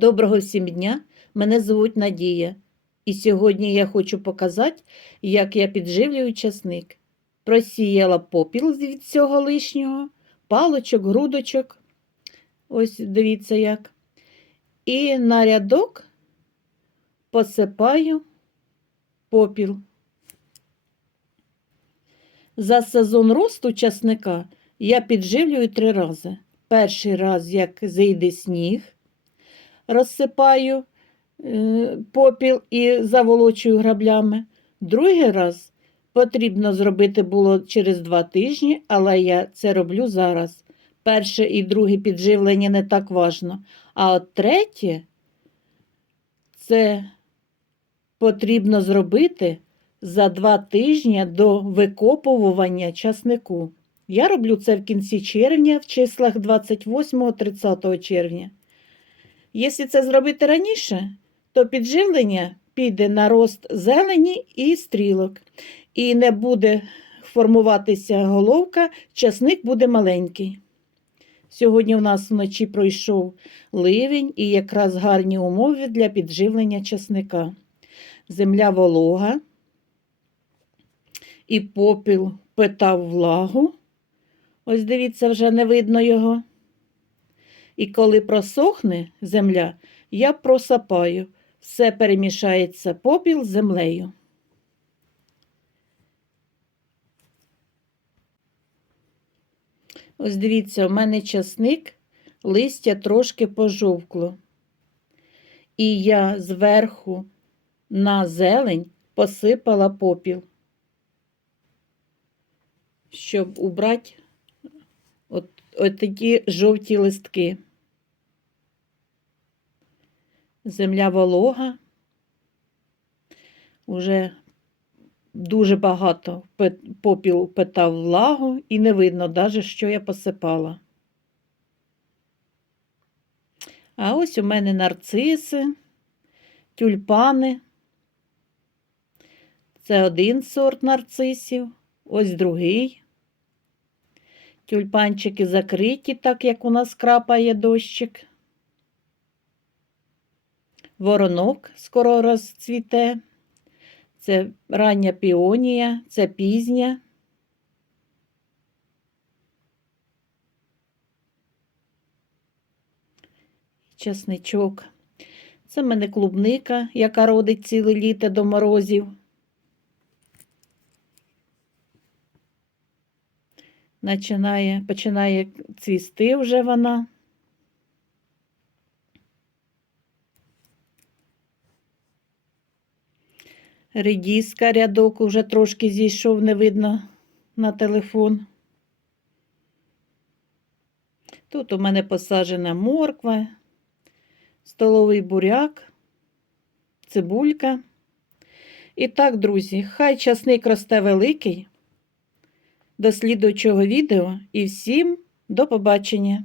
Доброго всім дня! Мене звуть Надія. І сьогодні я хочу показати, як я підживлюю часник. Просіяла попіл від цього лишнього, палочок, грудочок. Ось дивіться як. І на рядок посипаю попіл. За сезон росту часника я підживлюю три рази. Перший раз, як зійде сніг, розсипаю е, попіл і заволочую граблями. Другий раз потрібно зробити було через два тижні, але я це роблю зараз. Перше і друге підживлення не так важно. А от третє це потрібно зробити за два тижні до викопування часнику. Я роблю це в кінці червня, в числах 28-30 червня. Якщо це зробити раніше, то підживлення піде на рост зелені і стрілок. І не буде формуватися головка, часник буде маленький. Сьогодні в нас вночі пройшов ливень і якраз гарні умови для підживлення часника. Земля волога і попіл питав влагу. Ось дивіться, вже не видно його. І коли просохне земля, я просапаю. Все перемішається попіл з землею. Ось дивіться, у мене часник, листя трошки пожовкло. І я зверху на зелень посипала попіл, щоб убрати от, от такі жовті листки. Земля волога. Уже дуже багато попіл питав влагу, і не видно навіть, що я посипала. А ось у мене нарциси, тюльпани. Це один сорт нарцисів, ось другий. Тюльпанчики закриті, так як у нас крапає дощик. Воронок скоро розцвіте. Це рання піонія, це пізня. Часничок. Це в мене клубника, яка родить ціле літо до морозів. Починає, починає цвісти вже вона. Редіска рядок уже трошки зійшов, не видно на телефон. Тут у мене посаджена морква, столовий буряк, цибулька. І так, друзі, хай часник росте великий. До слідуючого відео і всім до побачення!